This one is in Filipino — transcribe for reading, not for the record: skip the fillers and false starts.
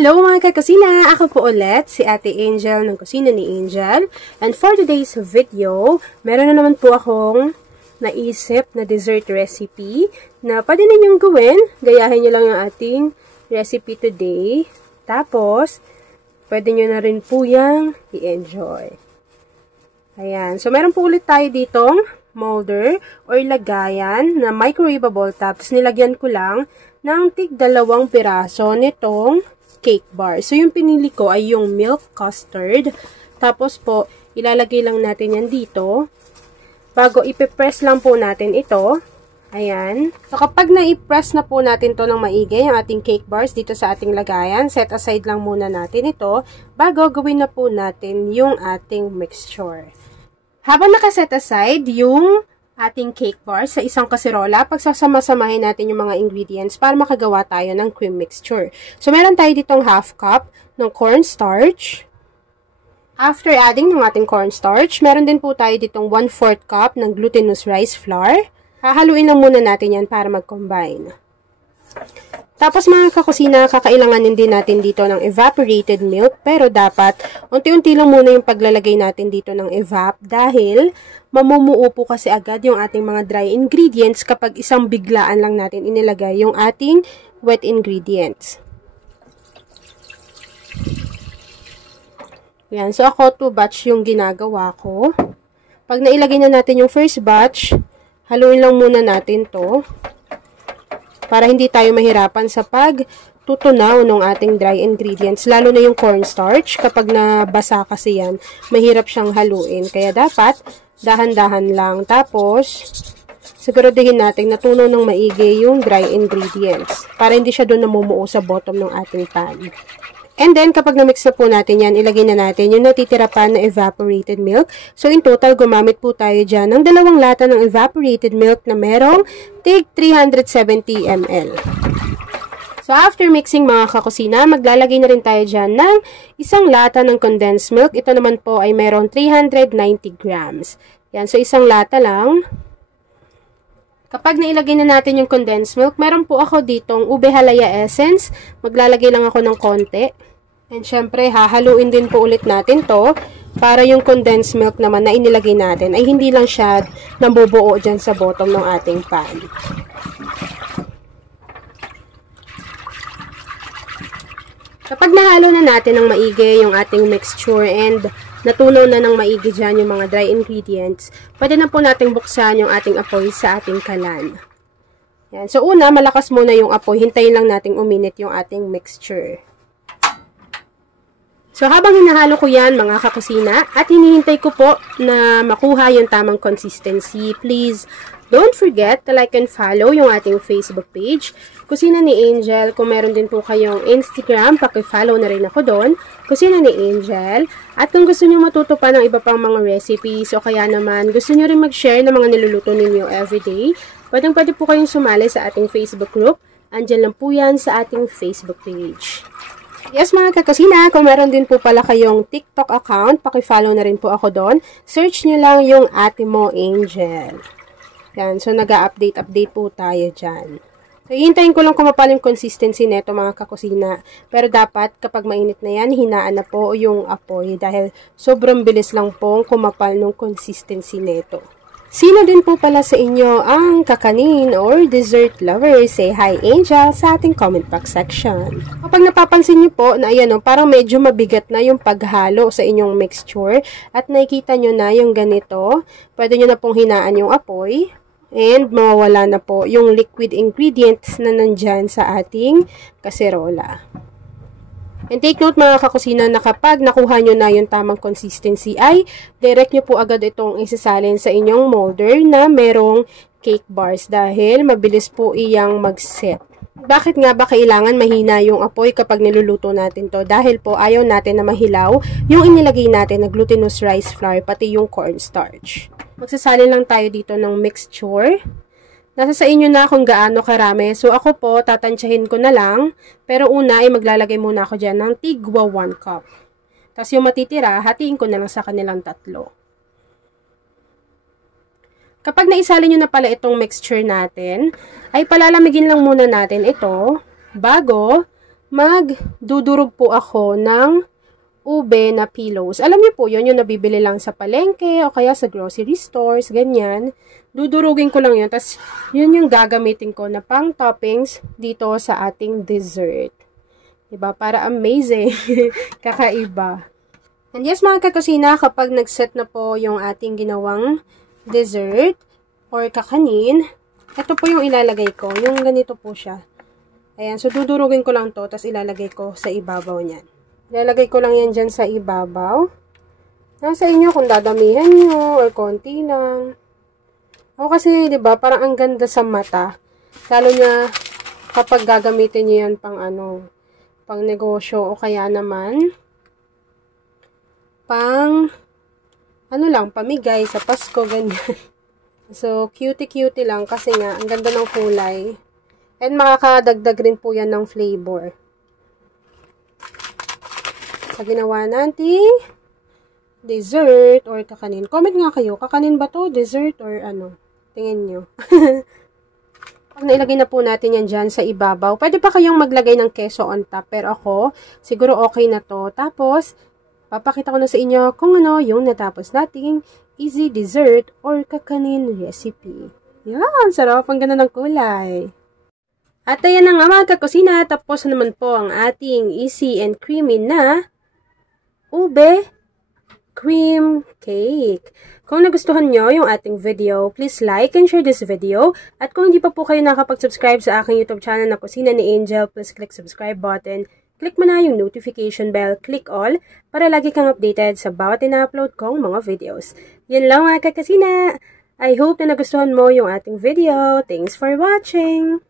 Hello mga kakusina! Ako po ulit, si Ate Angel ng Kusina ni Angel. And for today's video, meron na naman po akong naisip na dessert recipe na pwede ninyong gawin. Gayahin nyo lang yung ating recipe today. Tapos, pwede nyo na rin po yung i-enjoy. Ayan. So, meron po ulit tayo ditong molder or lagayan na microwavable. Tapos, nilagyan ko lang ng tig 2 piraso nitong cake bar. So, yung pinili ko ay yung milk custard. Tapos po, ilalagay lang natin yan dito. Bago ipipress lang po natin ito. Ayan. So, kapag na-press na po natin to ng maigi, yung ating cake bars dito sa ating lagayan, set aside lang muna natin ito bago gawin na po natin yung ating mixture. Habang nakaset aside yung ating cake bar sa isang kaserola, pagsasama-samahin natin yung mga ingredients para makagawa tayo ng cream mixture. So, meron tayo ditong half cup ng cornstarch. After adding ng ating cornstarch, meron din po tayo ditong 1/4 cup ng glutinous rice flour. Hahaluin lang muna natin yan para mag-combine. Tapos mga kakusina, kakailanganin din natin dito ng evaporated milk, pero dapat unti-unti lang muna yung paglalagay natin dito ng evap dahil mamumuo po kasi agad yung ating mga dry ingredients kapag isang biglaan lang natin inilagay yung ating wet ingredients. Yan. So, ako 2 batch yung ginagawa ko. Pag nailagay na natin yung first batch, haluin lang muna natin to para hindi tayo mahirapan sa pagtutunaw ng ating dry ingredients. Lalo na yung cornstarch, kapag nabasa kasi yan, mahirap siyang haluin. Kaya dapat, dahan-dahan lang. Tapos, siguraduhin natin natunaw ng maigi yung dry ingredients para hindi siya doon namumuo sa bottom ng ating pan. And then, kapag na-mix na po natin yan, ilagay na natin yung natitira pa na evaporated milk. So, in total, gumamit po tayo dyan ng 2 lata ng evaporated milk na merong tig 370 ml. So, after mixing mga kakusina, maglalagay na rin tayo dyan ng 1 lata ng condensed milk. Ito naman po ay merong 390 grams. Yan, so 1 lata lang. Kapag nailagay na natin yung condensed milk, meron po ako ditong ube halaya essence. Maglalagay lang ako ng konti. And syempre, hahaluin din po ulit natin to para yung condensed milk naman na inilagay natin ay hindi lang siya nabubuo dyan sa bottom ng ating pan. Kapag nahalo na natin ng maigi yung ating mixture and natunaw na ng maigi dyan yung mga dry ingredients, pwede na po natin buksan yung ating apoy sa ating kalan. Yan. So, una, malakas muna yung apoy. Hintayin lang nating uminit yung ating mixture. So, habang hinahalo ko yan, mga kakusina, at hinihintay ko po na makuha yung tamang consistency, please don't forget to like and follow yung ating Facebook page, Kusina ni Angel. Kung meron din po kayong Instagram, paki-follow na rin ako doon, Kusina ni Angel. At kung gusto nyo matuto pa ng iba pang mga recipes, o kaya naman gusto nyo rin mag-share ng mga niluluto ninyo everyday, pwede po kayong sumali sa ating Facebook group. Andyan lang po yan sa ating Facebook page. Yes mga kakusina, kung meron din po pala kayong TikTok account, paki-follow na rin po ako doon. Search nyo lang yung Ate Mo Angel. Yan, so nag-update po tayo dyan. So, hihintayin ko lang kumapal yung consistency neto mga kakusina. Pero dapat kapag mainit na yan, hinaan na po yung apoy dahil sobrang bilis lang pong kumapal ng consistency neto. Sino din po pala sa inyo ang kakanin or dessert lover? Say hi Angel sa ating comment box section. Kapag napapansin niyo po na ayan parang medyo mabigat na yung paghalo sa inyong mixture at nakikita nyo na yung ganito, pwede nyo na pong hinaan yung apoy and mawawala na po yung liquid ingredients na nandyan sa ating kaserola. And take note mga kakusina na kapag nakuha nyo na yung tamang consistency ay direct nyo po agad itong isasalin sa inyong molder na merong cake bars dahil mabilis po iyang mag-set. Bakit nga ba kailangan mahina yung apoy kapag niluluto natin to? Dahil po ayaw natin na mahilaw yung inilagay natin na glutinous rice flour pati yung cornstarch. Magsasalin lang tayo dito ng mixture. Nasa sa inyo na kung gaano karami. So, ako po, tatansyahin ko na lang. Pero una, ay maglalagay muna ako dyan ng tigwa 1 cup. Tapos yung matitira, hatiin ko na lang sa kanilang 3. Kapag naisalin nyo na pala itong mixture natin, ay palalamigin lang muna natin ito bago magdudurog po ako ng ube na pillows. Alam niyo po, yun yung nabibili lang sa palengke o kaya sa grocery stores, ganyan. Dudurugin ko lang yun. Tapos, yun yung gagamitin ko na pang toppings dito sa ating dessert. Diba? Para amazing. Kakaiba. And yes, mga kakusina, kapag nag-set na po yung ating ginawang dessert or kakanin, ito po yung ilalagay ko. Yung ganito po siya. Ayan. So, dudurugin ko lang to. Tapos, ilalagay ko sa ibabaw niyan. Ilalagay ko lang yan dyan sa ibabaw. Nasa inyo kung dadamihan nyo or konti lang. Ako kasi, diba, parang ang ganda sa mata. Lalo na kapag gagamitin nyo yan pang pang negosyo o kaya naman pang pamigay sa Pasko, ganyan. So, cutie-cutie lang kasi nga, ang ganda ng kulay. And makakadagdag rin po yan ng flavor. Sa ginawa natin dessert or kakanin. Comment nga kayo, kakanin ba to? Dessert or ano? Tingin nyo. Pag nailagay na po natin yan dyan sa ibabaw, pwede pa kayong maglagay ng keso on top. Pero ako, siguro okay na to. Tapos, papakita ko na sa inyo kung ano yung natapos nating easy dessert or kakanin recipe. Yan, sarap. Ang ganda ng kulay. At ayan na nga mga kakusina, tapos naman po ang ating easy and creamy na ube cream cake. Kung nagustuhan nyo yung ating video, please like and share this video. At kung hindi pa po kayo nakapag-subscribe sa aking YouTube channel na Kusina ni Angel, please click subscribe button. Click mo na yung notification bell, click all, para lagi kang updated sa bawat ina-upload kong mga videos. Yan lang mga kakusina. I hope na nagustuhan mo yung ating video. Thanks for watching!